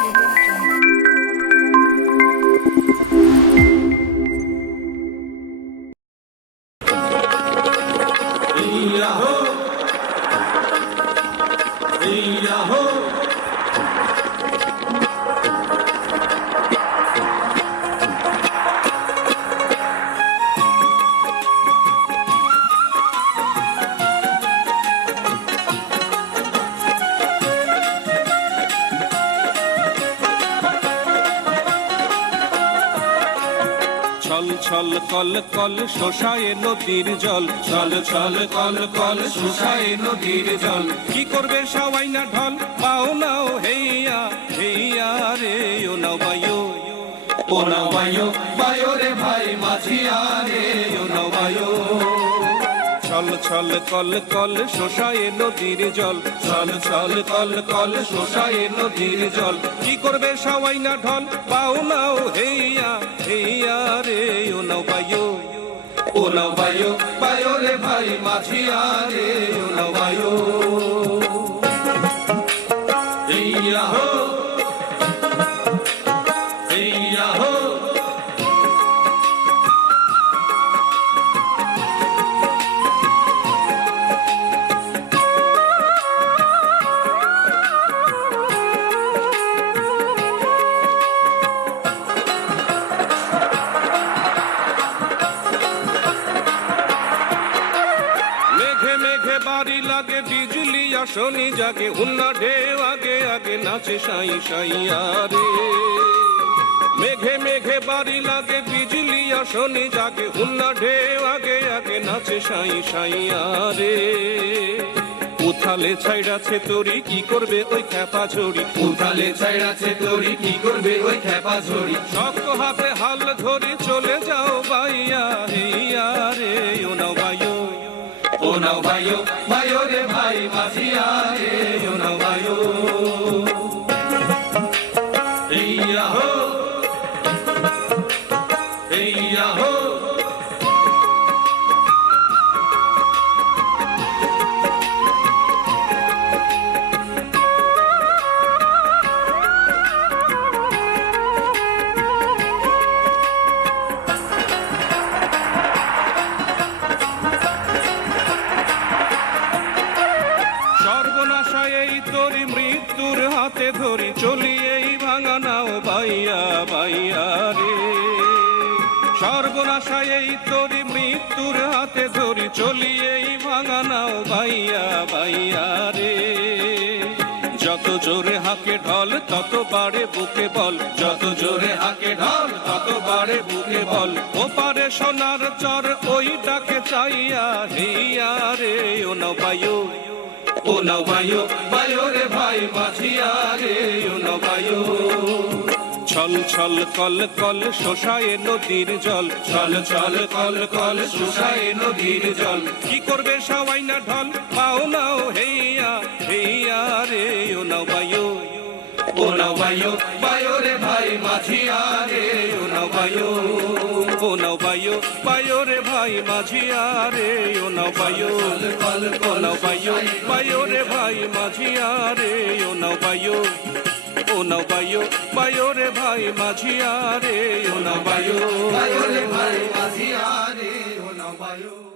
yeah. ছল চল call call শোষায় নদীর জল ছল ছল কল কল শোষায় নদীর জল কি করবে সবাই না ঢল পাও নাও হেইয়া হেইয়া রে ও নাও বায়ু ও নাও বায়ু বায়ু রে ভাই মাঝিয়া রে ছল ছল কল কল শোষায় নদীর জল ছল ছল কল কল শোষায় নদীর জল কি করবে সবাই না ঢল পাও নাও হেইয়া হেইয়া রে ও নাও পাইও ও নাও পাইও পাইও রে ভাই মাছিয়া রে ও নাও পাইও আগে বিজলি আসনি জাগে উন্না ঢেউ আগে আগে নাচে সাই সাই আরে মেঘে মেঘে বাড়ি লাগে বিজলি আসনি জাগে উন্না ঢেউ আগে আগে নাচে সাই সাই আরে উথালে ছাইড়াছে তোরি কি করবে ওই খেপা ঝড়ি উথালে ছাইড়াছে তোরি কি করবে ওই খেপা ঝড়ি শক্ত হাতে হাল ধরে চলে যাও বাইয়া হিয়া রে ও নাও Oh now, bayo, bayo de bhai, masi. হাতে ধরি চলি এই ভাঙানাও বাইয়া বাইয়া রে সর্বনাশা এই তরি মৃত্যুর হাতে ধরি চলি এই ভাঙানাও বাইয়া বাইয়া রে যত জোরে হাঁকে ঢল তত বাড়ে বুকে বল যত জোরে হাঁকে ঢল তত বাড়ে বুকে বল ও পারে সোনার চর ওই ডাকে চাইয়া হিয়া রে ও নবায়ু ও নবায়ো বায়ো রে ভাই বাঁচিয়া রে ও নবায়ো ছল ছল কল কল শোষায় নদীর জল ছল ছল কল কল শোষায় নদীর জল কি করবে সবাই না ঢল পাও নাও হেয়া হেয়া রে ও নবায়ো ও নবায়ো বায়ো রে ভাই মাঝিয়া মাঝিয়ারে ও নাও পাইও ও নাও পাইও পাইও রে ভাই মাঝিয়ারে ও নাও পাইও ও নাও পাইও পাইও রে ভাই মাঝিয়ারে ও নাও পাইও পাইও রে ভাই মাঝিয়ারে ও নাও পাইও